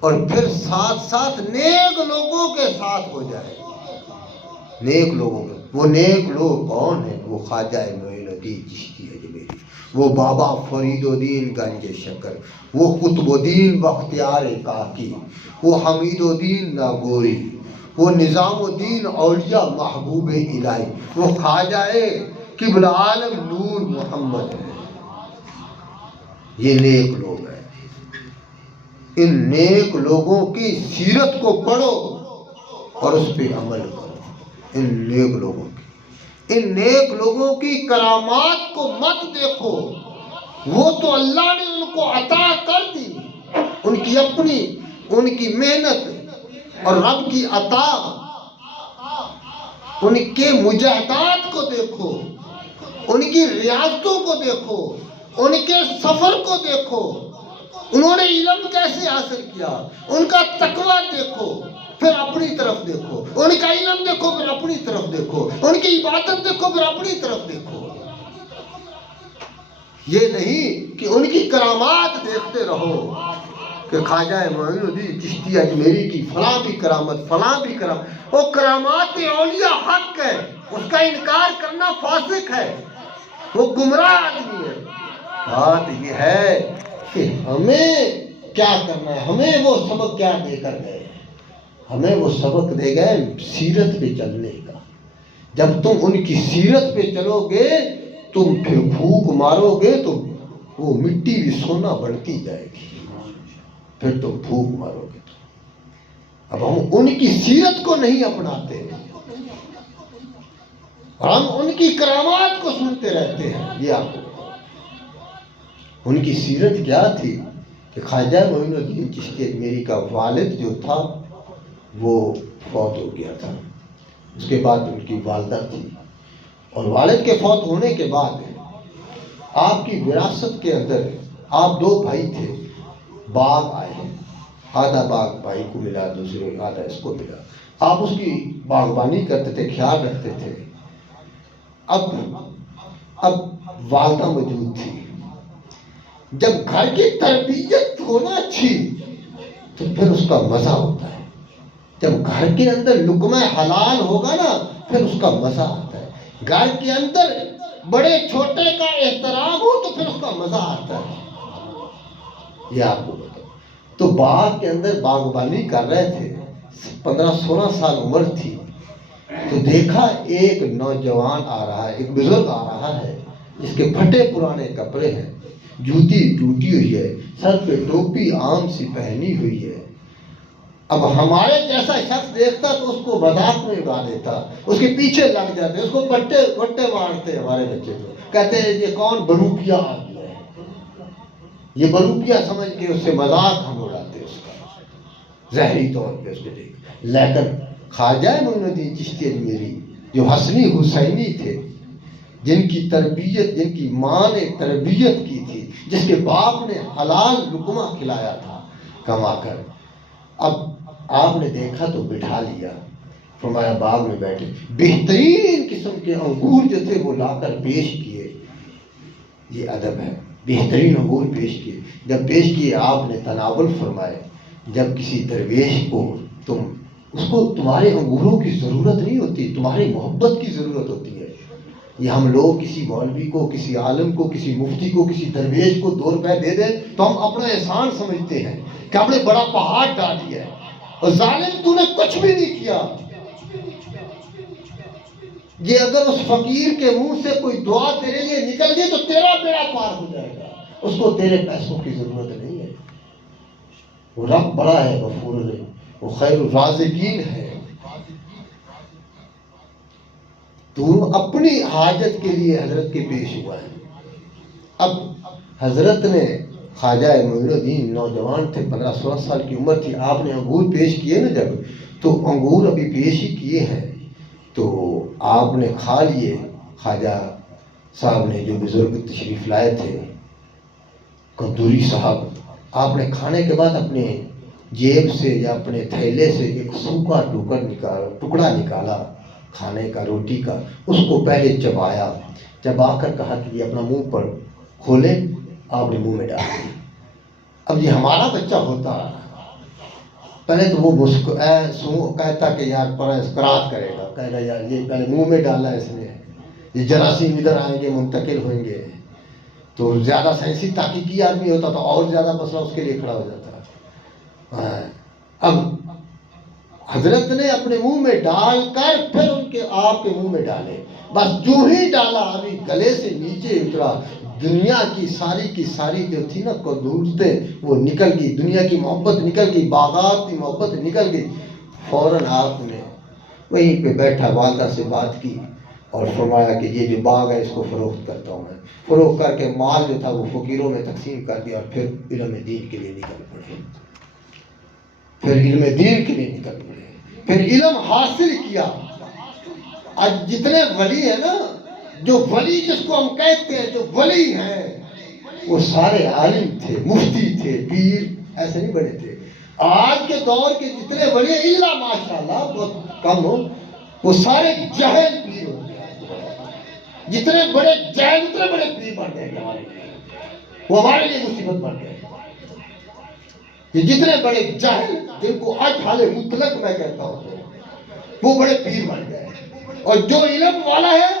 اور پھر ساتھ ساتھ نیک لوگوں کے ساتھ ہو جائے. نیک لوگوں کے وہ نیک لوگ کون ہیں؟ وہ خواجہ معین الدین چشتی اجمیری، وہ بابا فرید الدین گنج شکر، وہ قطب الدین بختیار کاکی، وہ حمید الدین ناگوری، وہ نظام الدین اولیاء محبوب الہی، وہ خواجہ قبل عالم نور محمد ہے. یہ نیک لوگ ہیں. ان نیک لوگوں کی سیرت کو پڑھو اور اس پہ عمل کرو. ان نیک لوگوں کی کرامات کو مت دیکھو، وہ تو اللہ نے ان کو عطا کر دی، ان کی اپنی ان کی محنت اور رب کی عطا. ان کے مجاہدات کو دیکھو، ان کی ریاضتوں کو دیکھو، ان کے سفر کو دیکھو، انہوں نے علم کیسے حاصل کیا، ان کا تقوی دیکھو پھر اپنی طرف دیکھو، ان کا علم دیکھو پھر اپنی طرف دیکھو، ان کی عبادت دیکھو پھر اپنی طرف دیکھو. یہ نہیں کہ ان کی کرامات دیکھتے رہو کہ خواجہ معین الدین چشتی اجمیری کی فلاں بھی کرامت، فلاں بھی کرامت. وہ کرامات اولیاء حق ہے، اس کا انکار کرنا فاسق ہے، وہ گمراہ آدمی ہے. بات یہ ہے کہ ہمیں کیا کرنا ہے. ہمیں وہ سبق کیا دے کر گئے؟ ہمیں وہ سبق دے گئے سیرت پہ چلنے کا. جب تم ان کی سیرت پہ چلو گے، تم پھر پھونک مارو گے تو وہ مٹی بھی سونا بڑھتی جائے گی، پھر تم پھونک مارو گے. اب ہم ان کی سیرت کو نہیں اپناتے، ہم ان کی کرامات کو سنتے رہتے ہیں. یہ آپ کو ان کی سیرت کیا تھی کہ خواجہ معین الدین چشتی اجمیری کا والد جو تھا وہ فوت ہو گیا تھا. اس کے بعد ان کی والدہ تھی، اور والد کے فوت ہونے کے بعد آپ کی وراثت کے اندر آپ 2 بھائی تھے، باغ آئے ہیں، آدھا باغ بھائی کو ملا، دوسرے آدھا اس کو ملا. آپ اس کی باغبانی کرتے تھے، خیال رکھتے تھے. اب والدہ موجود تھی. جب گھر کی تربیت ہونا اچھی تو پھر اس کا مزہ ہوتا ہے. جب گھر کے اندر لقمہ حلال ہوگا نا پھر اس کا مزہ آتا ہے. گھر کے اندر بڑے چھوٹے کا احترام ہو تو پھر اس کا مزہ آتا ہے. یہ آپ کو بتاؤ. تو باغ کے اندر باغبانی کر رہے تھے، 15-16 سال عمر تھی، تو دیکھا ایک نوجوان آ رہا ہے، ایک بزرگ آ رہا ہے جس کے پھٹے پرانے کپڑے ہیں، جوتی ٹوٹی ہوئی ہے، سر پہ ٹوپی عام سی پہنی ہوئی ہے. اب ہمارے جیسا شخص دیکھتا تو اس کو مذاق میں اڑا دیتا، اس کے پیچھے لگ جاتے، اس کو پٹے مارتے. ہمارے بچے کو کہتے ہیں یہ کون بروپیا آ گیا ہے، یہ بروپیا سمجھ کے اس سے مذاق ہم اڑاتے اس کا ظاہری طور پہ اس کو دیکھ. لیکن خواجہ معین الدین چشتی اجمیری جو حسنی حسینی تھے، جن کی تربیت، جن کی ماں نے تربیت کی تھی، جس کے باپ نے حلال لقمہ کھلایا تھا کما کر، اب آپ نے دیکھا تو بٹھا لیا، فرمایا باغ میں بیٹھے. بہترین قسم کے انگور جو تھے وہ لا کر پیش کیے. یہ ادب ہے، بہترین انگور پیش کیے. جب پیش کیے آپ نے تناول فرمائے. جب کسی درویش کو اس کو تمہارے انگوروں کی ضرورت نہیں ہوتی، تمہاری محبت کی ضرورت ہوتی ہے. یہ ہم لوگ کسی مولوی کو، کسی عالم کو، کسی مفتی کو، کسی درویش کو 2 روپے دے دیں تو ہم اپنا احسان سمجھتے ہیں کہ ہم نے بڑا پہاڑ ڈال دیا ہے. اور ظالم تو نے کچھ بھی نہیں کیا. یہ اگر اس فقیر کے منہ سے کوئی دعا تیرے لیے نکل گئی تو تیرا بیڑا پار ہو جائے گا. اس کو تیرے پیسوں کی ضرورت نہیں ہے. وہ رب بڑا ہے، غفور ہے، وہ خیر الرازقین ہے. تو اپنی حاجت کے لیے حضرت کے پیش ہوا ہے. اب حضرت نے خواجہ معین الدین نوجوان تھے، 15-16 سال کی عمر تھی. آپ نے انگور پیش کیے نا، جب تو انگور ابھی پیش ہی کیے ہیں تو آپ نے کھا لیے. خواجہ صاحب نے، جو بزرگ تشریف لائے تھے، قدوری صاحب، آپ نے کھانے کے بعد اپنے جیب سے یا اپنے تھیلے سے ایک سوکھا ٹکڑا نکالا کھانے کا، روٹی کا. اس کو پہلے چبایا، چبا کر کہا کہ یہ اپنا منہ پر کھولے. آپ نے منہ میں ڈال دیا. اب یہ ہمارا بچہ ہوتا پہلے تو وہ کہتا کہ یار پر اسکرات کرے گا، کہے گا یار یہ پہلے منہ میں ڈالا اس نے، یہ جراثیم ادھر آئیں گے منتقل ہوئیں گے. تو زیادہ سائنسی تحقیقی آدمی ہوتا تو اور زیادہ مسئلہ اس کے لیے کھڑا ہو جاتا. اب حضرت نے اپنے منہ میں ڈال کر پھر ان کے آپ کے منہ میں ڈالے. بس جو ہی ڈالا ابھی گلے سے نیچے اترا، دنیا کی ساری جو تھی نا قدورتیں وہ نکل گئی، دنیا کی محبت نکل گئی، باغات کی محبت نکل گئی. فوراً آپ نے وہیں پہ بیٹھا والدہ سے بات کی اور فرمایا کہ یہ جو باغ ہے اس کو فروخت کرتا ہوں میں. فروخت کر کے مال جو تھا وہ فقیروں میں تقسیم کر دیا اور پھر علم دین کے لیے نکل پڑے. پھر علم حاصل کیا. آج جتنے ولی ہیں نا، جو ولی جس کو ہم کہتے ہیں، جو ولی ہیں وہ سارے عالم تھے، مفتی تھے، پیر ایسے نہیں بڑے تھے. آج کے دور کے جتنے ولی ہیں الا ماشاءاللہ بہت کم ہو، وہ سارے جاہل پیر ہو گئے. جتنے بڑے جاہل اتنے بڑے پیر بن گئے ہمارے لیے، وہ ہمارے لیے مصیبت بن گئے. یہ جتنے بڑے جاہل جن کو آج حال مطلق میں کہتا ہوں وہ بڑے پیر بن گئے. اور جو علم والا ہے،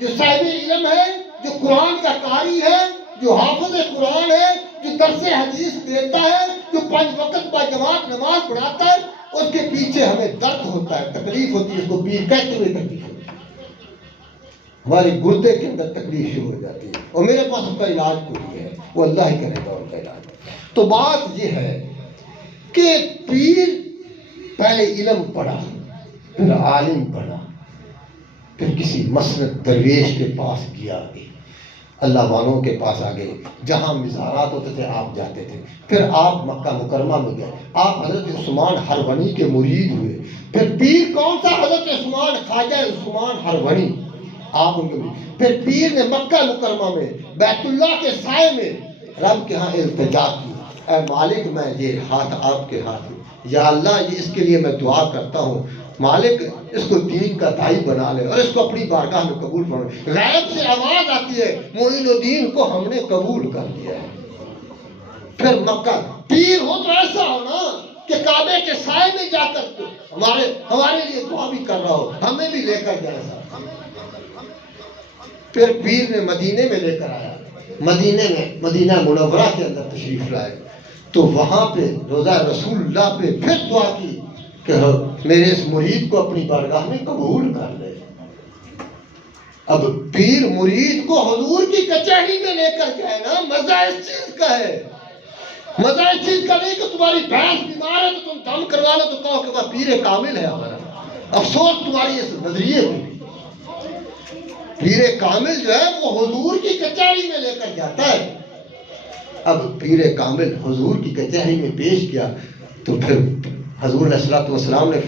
جو صاحب علم ہے، جو قرآن کا قاری ہے، جو حافظ قرآن ہے، جو درس حدیث دیتا ہے، جو 5 وقت با جماعت نماز پڑھاتا ہے، اس کے پیچھے ہمیں درد ہوتا ہے، تکلیف ہوتی ہے. اس کو پیر کہتے ہوئے تکلیف ہوتی ہے، ہماری گردے کے اندر تکلیف شروع ہو جاتی ہے. اور میرے پاس اس کا علاج کوئی ہے، وہ اللہ ہی کرے گا ان کا علاج. تو بات یہ ہے کہ پیر پہلے علم پڑھا، پھر عالم پڑھا، پھر کسی مسند درویش کے پاس گیا، آگے اللہ والوں کے پاس آگے جہاں مزارات ہوتے تھے آپ جاتے تھے. پھر آپ مکہ مکرمہ میں گئے، آپ حضرت عثمان ہرونی کے مرید ہوئے. پھر پیر کون سا؟ حضرت عثمان، خواجہ عثمان ہرونی، آپ ان کے مرید. پھر پیر نے مکہ مکرمہ میں بیت اللہ کے سائے میں رب کے ہاں التجا کی، اے مالک میں یہ ہاتھ آپ کے ہاتھ میں، یا اللہ یہ اس کے لیے میں دعا کرتا ہوں، مالک اس کو دین کا دائی بنا لے اور اس کو اپنی بارگاہ میں قبول فرما. غیب سے آواز آتی ہے معین الدین کو ہم نے قبول کر لیا ہے. پھر مکہ پیر ہو تو ایسا ہونا کہ کعبے کے سائے میں جا کر ہمارے لیے دعا بھی کر رہا ہو، ہمیں بھی لے کر جائے ساتھ. پھر پیر نے مدینے میں لے کر آیا، مدینہ منورہ کے اندر تشریف لائے تو وہاں پہ روضہ رسول اللہ پہ پھر دعا کی کہ میرے اس مرید کو اپنی بارگاہ میں قبول کر لے. اب پیر مرید کو حضور کی کچہری میں لے کر گئے نا، مزہ اس چیز کا ہے، مزہ اس چیز کا نہیں کہ تمہاری بھینس بیمار ہے تو تم دم کروا لو تو کہو کہ وہ پیر کامل ہے ہمارا. افسوس تمہاری اس نظریے میں. پیر کامل جو ہے وہ حضور کی کچہری میں لے کر جاتا ہے. اب پیر کامل حضور کی کچہری میں پیش کیا تو پھر حضور علیہ الصلوۃ والسلام نے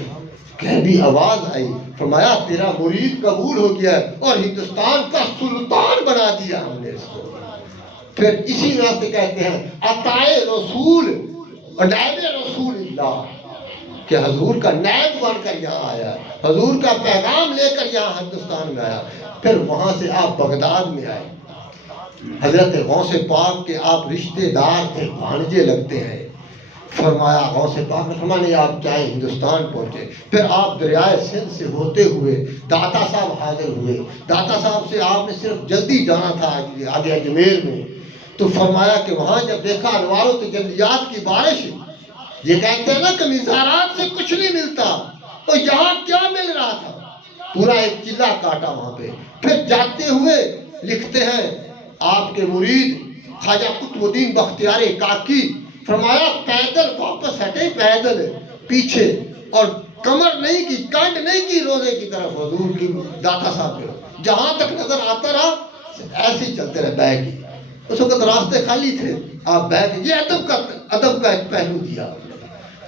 کہبی آواز آئی، فرمایا تیرا مرید قبول ہو گیا ہے اور ہندوستان کا سلطان بنا دیا ہم نے اس کو. پھر اسی راستے کہتے ہیں عطائے رسول اور نائب رسول اللہ، کہ حضور کا نائب بن کر یہاں آیا، حضور کا پیغام لے کر یہاں ہندوستان میں آیا. پھر وہاں سے آپ بغداد میں آئے. حضرت غوث پاک کے آپ رشتے دار تھے، بھانجے لگتے ہیں. فرمایا غوث پاک نے فرمایا نہیں آپ چاہے ہندوستان پہنچے. پھر آپ دریائے سندھ سے ہوتے ہوئے داتا صاحب حاضر ہوئے. داتا صاحب سے آپ نے صرف جلدی جانا تھا آگے اجمیر میں. تو فرمایا کہ وہاں جب دیکھا انوار و تجلیات کی بارش، یہ کہتے ہیں نا کہ مزارات سے کچھ نہیں ملتا، تو یہاں کیا مل رہا تھا؟ پورا ایک چلہ کاٹا وہاں پہ. پھر جاتے ہوئے لکھتے ہیں آپ کے مرید خواجہ قطب الدین بختیار کاکی، فرمایا پیدل واپس ہٹے، پیدل پیچھے، اور کمر نہیں کی، کانڈ نہیں کی روزے کی طرف حضور کی داتا صاحب کے، جہاں تک نظر آتا رہا ایسے ہی چلتے رہے بیگ کی. اس وقت راستے خالی تھے، آپ بیگ، یہ ادب کا ایک پہلو دیا.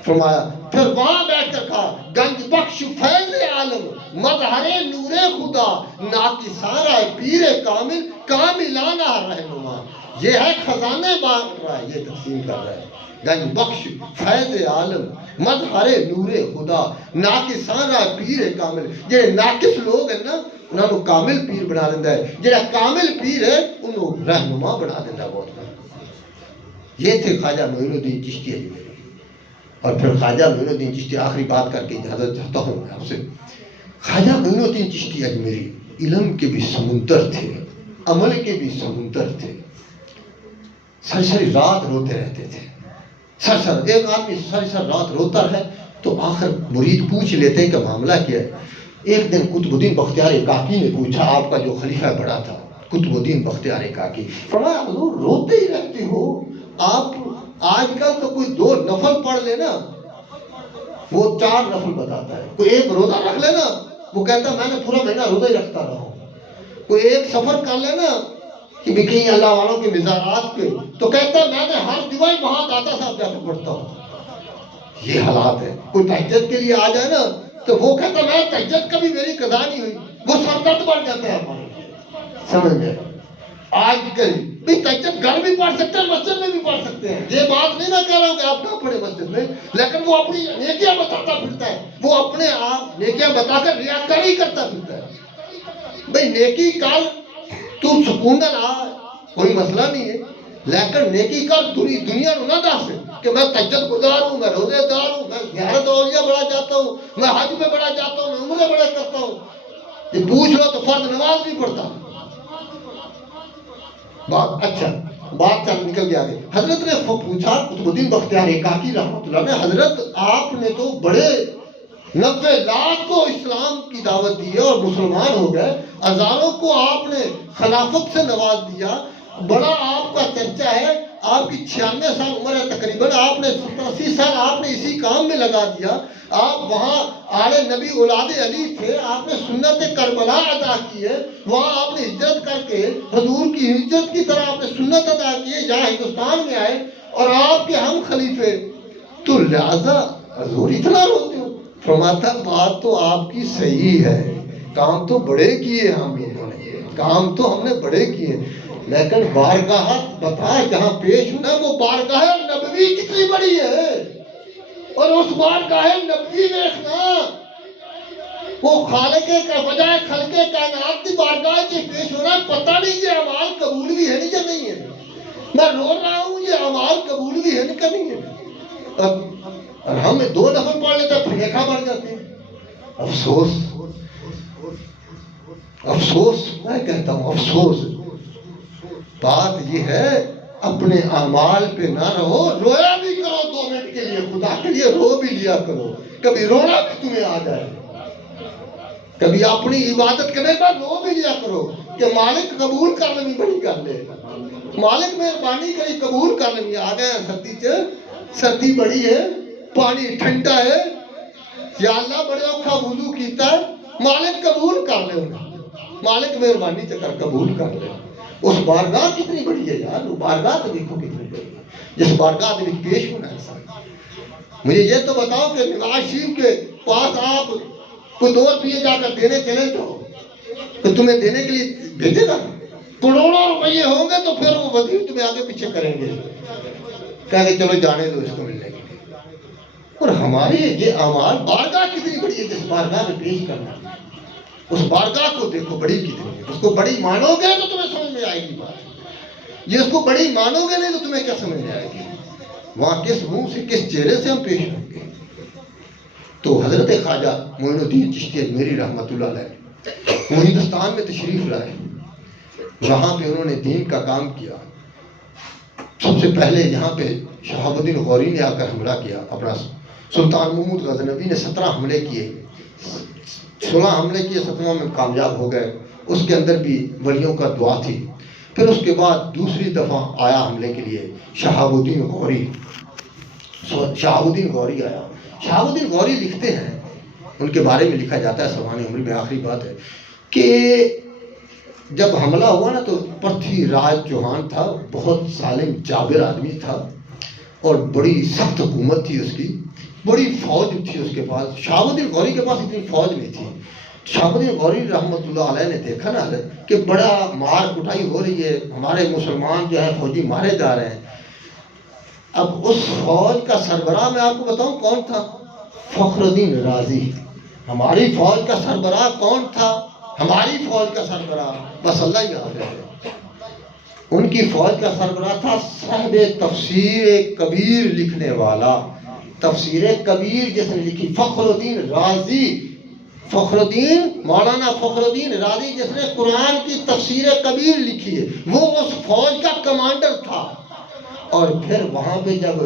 فرمایا پھر وہاں بیٹھ کر کہا گنج بخش فیض عالم مظہر نور خدا ناکسارہ پیر کامل کاملانہ رہنما. یہ ہے خزانے بانٹ رہا ہے، یہ تقسیم کر رہا ہے. گنج بخش فیض عالم مظہر نور خدا ناکسارہ پیر کامل. جہے ناقص لوگ ہیں نا انہوں نے کامل پیر بنا دینا ہے، جہاں کامل پیر ہے انہوں رہنما بنا دینا. بہت یہ تھے خواجہ معین الدین چشتی. اور پھر خواجہ معین الدین چشتی، آخری بات کر کے اجازت چاہتا ہوں میں آپ سے. خواجہ معین الدین چشتی اجمیری علم کے بھی سمندر تھے، عمل کے بھی سمندر تھے. ساری ساری رات روتے رہتے تھے. ایک آدمی ساری ساری رات روتا ہے تو آخر مرید پوچھ لیتے ہیں کہ معاملہ کیا ہے. ایک دن قطب الدین بختیار کاکی نے پوچھا، آپ کا جو خلیفہ بڑا تھا قطب الدین بختیار کاکی، فرمایا حضور روتے ہی رہتے ہو آپ، آج کل تو کوئی 2 نفل پڑھ لینا وہ 4 نفل بتاتا ہے، کوئی ایک روزہ رکھ لینا وہ کہتا ہے میں نے پورا مہینہ روزہ ہی رکھتا رہا ہوں، کوئی ایک سفر کر لینا کہ بھی کہیں اللہ والوں کے مزارات پہ تو کہتا ہے میں نے ہر جمعہ وہاں داتا صاحب جا کے پڑھتا ہوں. یہ حالات ہے. کوئی تہجد کے لیے آ جائے نا تو وہ کہتا ہے میں تہجد کبھی میری قضا نہیں ہوئی، وہ سر درد بڑھ جاتا ہے ہمارے. سمجھ گئے؟ آج کل بھی تہجد گھر بھی پڑھ سکتے ہیں، مسجد میں بھی پڑھ سکتے ہیں. یہ بات نہیں میں کہہ رہا ہوں کہ آپ نہ پڑھیں مسجد میں، لیکن وہ اپنی نیکیاں بتاتا پھرتا ہے، وہ اپنے آپ نیکیاں بتا کر ریاکاری کرتا پھرتا ہے. بھئی نیکی کر، تو سکون لا، کوئی مسئلہ نہیں ہے، لیکن نیکی کر دنیا نہ دس کہ میں تہجد گزار ہوں، میں روزے دار ہوں، میں زیارت اولیاء بڑا جاتا ہوں، میں حج میں بڑا جاتا ہوں، میں عمرے بڑا کرتا ہوں. یہ پوچھ لو تو فرض نماز نہیں پڑھتا. بات چل نکل گیا آگے. حضرت نے پوچھا قطب الدین بختیار کاکی رحمۃ اللہ نے، حضرت آپ نے تو بڑے 90 لاکھ کو اسلام کی دعوت دی ہے اور مسلمان ہو گئے، ہزاروں کو آپ نے خلافت سے نواز دیا، بڑا آپ کا چرچا ہے، آپ کی 96 سال عمر ہے تقریباً، آپ نے 80 سال آپ نے اسی کام میں لگا دیا. آپ وہاں آل نبی اولاد علی تھے، آپ نے سنت کربلا ادا کی ہے، وہاں آپ نے ہجرت کر کے حضور کی ہجرت کی طرح آپ نے سنت ادا کی ہے، یہاں ہندوستان میں آئے اور آپ کے ہم خلیفے، تو لہذا حضور اتنا روتے ہو. فرماتا بات تو آپ کی صحیح ہے، کام تو بڑے کیے ہم لوگوں نے، کام تو ہم نے بڑے کیے، لیکن بارگاہ بتا جہاں پیش ہونا وہ بارگاہ نبوی کتنی بڑی ہے، اور اس بارگاہ نبوی میں دیکھنا وہ خالق کا بجائے خلق کائنات کی بارگاہ سے پیش ہونا، پتہ نہیں یہ اعمال قبول بھی ہے نہیں یا نہیں ہے. میں رو رہا ہوں یہ اعمال قبول بھی ہے نہیں ہے. اور ہم 2 نفل پڑھ لیتے ہیں پھر بڑھ جاتے ہیں. افسوس میں کہتا ہوں، افسوس. بات یہ ہے اپنے اعمال پہ نہ رہو، رویا بھی کرو 2 منٹ کے لیے، خدا کے لیے رو بھی لیا کرو، کبھی رونا بھی تمہیں آ جائے، کبھی اپنی عبادت کرنے پر رو بھی لیا کرو کہ مالک قبول کر لیں بڑی کر لے، مالک مہربانی کری قبول کر لیں. آ گئے سردی بڑی ہے، پانی ٹھنڈا ہے، یا اللہ بڑے اوکھا وضو کیتا ہے، مالک قبول کر لے، مالک مہربانی چکر قبول کر لے. اس بارگاہ کتنی بڑی ہے یار، وہ بارگاہ تو دیکھو کتنی بڑی ہے جس بارگاہ میں پیش ہونا ہے. مجھے یہ تو بتاؤ کہ نواز شریف کے پاس آپ کوئی 2 روپیے جا کر دینے چلے جاؤ تو تمہیں دینے کے لیے بھیجے گا؟ کروڑوں روپیے ہوں گے تو پھر وہ وزیر تمہیں آگے پیچھے کریں گے، کہیں گے چلو جانے دو اس کو ملنے کے لیے. اور ہماری یہ اعمال بارگاہ کتنی بڑی ہے جس بارگاہ میں پیش کرنا، اس بارگاہ کو دیکھو بڑی کتنی ہے. اس کو بڑی مانو گے تو تمہیں سمجھ میں آئے گی بات، جس کو بڑی مانو گے نہیں تو تمہیں کیا سمجھ میں آئے گی، وہاں کس منہ سے کس چہرے سے ہم پیش ہوں گے. تو حضرت خواجہ معین الدین چشتی اجمیری رحمۃ اللہ علیہ وہ ہندوستان میں تشریف لائے، وہاں پہ انہوں نے دین کا کام کیا. سب سے پہلے یہاں پہ شہاب الدین غوری نے آ کر حملہ کیا. اپنا سلطان محمود غزنوی نے 17 حملے کیے، 16 حملے کیے، 17واں میں کامیاب ہو گئے. اس کے اندر بھی ولیوں کا دعا تھی. پھر اس کے بعد دوسری دفعہ آیا حملے کے لیے شہاب الدین غوری. شہاب الدین غوری آیا. شہاب الدین غوری لکھتے ہیں، ان کے بارے میں لکھا جاتا ہے سوانح عمری میں آخری بات ہے کہ جب حملہ ہوا نا تو پرتھوی راج چوہان تھا، بہت ظالم جابر آدمی تھا اور بڑی سخت حکومت تھی اس کی، بڑی فوج تھی اس کے پاس. شہاب الدین غوری کے پاس اتنی فوج نہیں تھی. شہاب الدین غوری رحمۃ اللہ علیہ نے دیکھا نا کہ بڑا مار کٹائی ہو رہی ہے، ہمارے مسلمان جو ہے فوجی مارے جا رہے ہیں. اب اس فوج کا سربراہ میں آپ کو بتاؤں کون تھا؟ فخر الدین رازی. ہماری فوج کا سربراہ کون تھا؟ ہماری فوج کا سربراہ بس اللہ ہی حافظ ہے. ان کی فوج کا سربراہ تھا صاحب تفسیر کبیر لکھنے والا تفسیر کبیر جس نے لکھی فخر الدین رازی، فخر الدین مولانا فخر الدین رازی جس نے قرآن کی تفسیر کبیر لکھی ہے، وہ اس فوج کا کمانڈر تھا۔ اور پھر وہاں پہ جب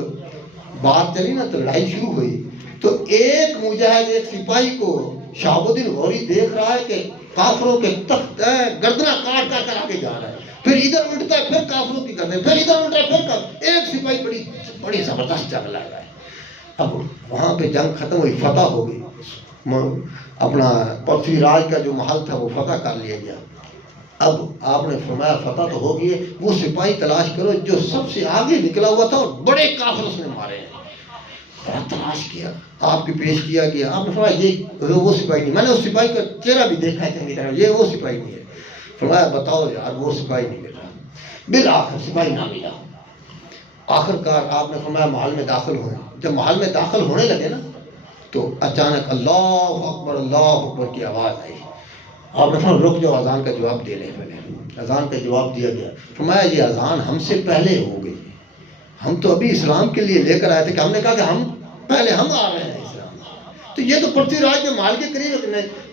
بات چلی نا تو لڑائی شروع ہوئی، تو ایک مجاہد ایک سپاہی کو شہاب الدین غوری دیکھ رہا ہے کہ کافروں کے تخت گردنہ کاٹ کر آگے جا رہا ہے، پھر ادھر الٹتا ہے، پھر کافروں کی گردن، پھر ادھر الٹا ہے، پھر کافر، ایک سپاہی بڑی زبردست جنگ لڑ رہا ہے۔ اب وہاں پہ جنگ ختم ہوئی، فتح ہو گئی، اپنا پرتھوی راج کا جو محل تھا وہ فتح کر لیا گیا۔ اب آپ نے فرمایا فتح تو ہو گئی ہے، وہ سپاہی تلاش کرو جو سب سے آگے نکلا ہوا تھا اور بڑے کافر اس نے مارے ہیں۔ بڑا تلاش کیا، آپ کی پیش کیا گیا، آپ نے فرمایا یہ وہ سپاہی نہیں، میں نے اس سپاہی کا چہرہ بھی دیکھا ہے چنگی طرح، یہ وہ سپاہی نہیں ہے۔ فرمایا بتاؤ یار وہ سپاہی نہیں ملا، بالآخر سپاہی نہ ملا۔ آخر کار آپ نے فرمایا محل میں داخل ہوئے، جب محل میں داخل ہونے لگے نا تو اچانک اللہ اکبر کی آواز آئی۔ آپ نے فرمایا رک جاؤ، اذان کا جواب دے لیں۔ پہلے اذان کا جواب دیا گیا، فرمایا یہ اذان ہم سے پہلے ہو گئی، ہم تو ابھی اسلام کے لیے لے کر آئے تھے، کہ ہم نے کہا کہ ہم آ رہے ہیں اسلام، تو یہ تو پرتھوی راج کے محل کے قریب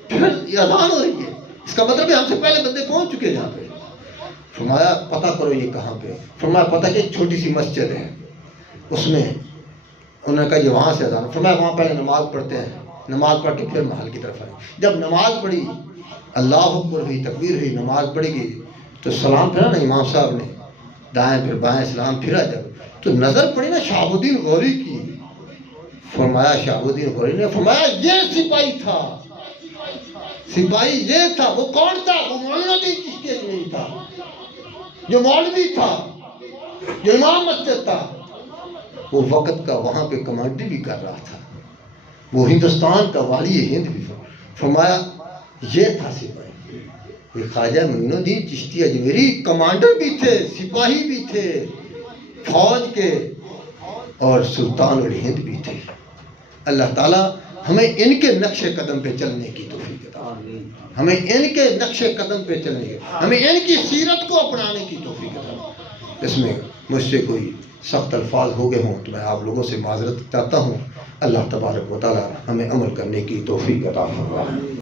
پھر یہ اذان ہو رہی ہے، اس کا مطلب ہے ہم سے پہلے بندے پہنچ چکے ہیں یہاں پہ۔ فرمایا پتہ کرو یہ کہاں پہ، فرمایا پتہ کہ ایک چھوٹی سی مسجد ہے، اس میں انہوں نے کہا یہ وہاں سے اذان، فرمایا وہاں پہلے نماز پڑھتے ہیں، نماز پڑھ کے پھر محل کی طرف آئے۔ جب نماز پڑھی، اللہ اکبر ہوئی، تکبیر ہوئی، نماز پڑھی گئی، تو سلام پھرا نا امام صاحب نے، دائیں پھر بائیں سلام پھرا جب، تو نظر پڑی نا شہاب الدین غوری کی۔ فرمایا شہاب الدین غوری نے فرمایا یہ سپاہی تھا، سپاہی یہ تھا۔ وہ کون تھا؟ وہ مولانا الدین چشتی اجمیری تھا، جو مولوی تھا، جو امام مسجد تھا، وہ وقت کا وہاں پہ کمانڈر بھی کر رہا تھا، وہ ہندوستان کا والی ہند بھی تھا۔ فرمایا یہ تھا سپاہی، یہ خواجہ معین الدین چشتی اجمیری کمانڈر بھی تھے، سپاہی بھی تھے فوج کے، اور سلطان الہند بھی تھے۔ اللہ تعالیٰ ہمیں ان کے نقش قدم پہ چلنے کی توفیق عطا فرمائے، ہمیں ان کے نقش قدم پہ چلنے کی، ہمیں ان کی سیرت کو اپنانے کی توفیق عطا فرمائے۔ اس میں مجھ سے کوئی سخت الفاظ ہو گئے ہوں تو میں آپ لوگوں سے معذرت چاہتا ہوں۔ اللہ تبارک و تعالیٰ ہمیں عمل کرنے کی توفیق عطا فرمائے۔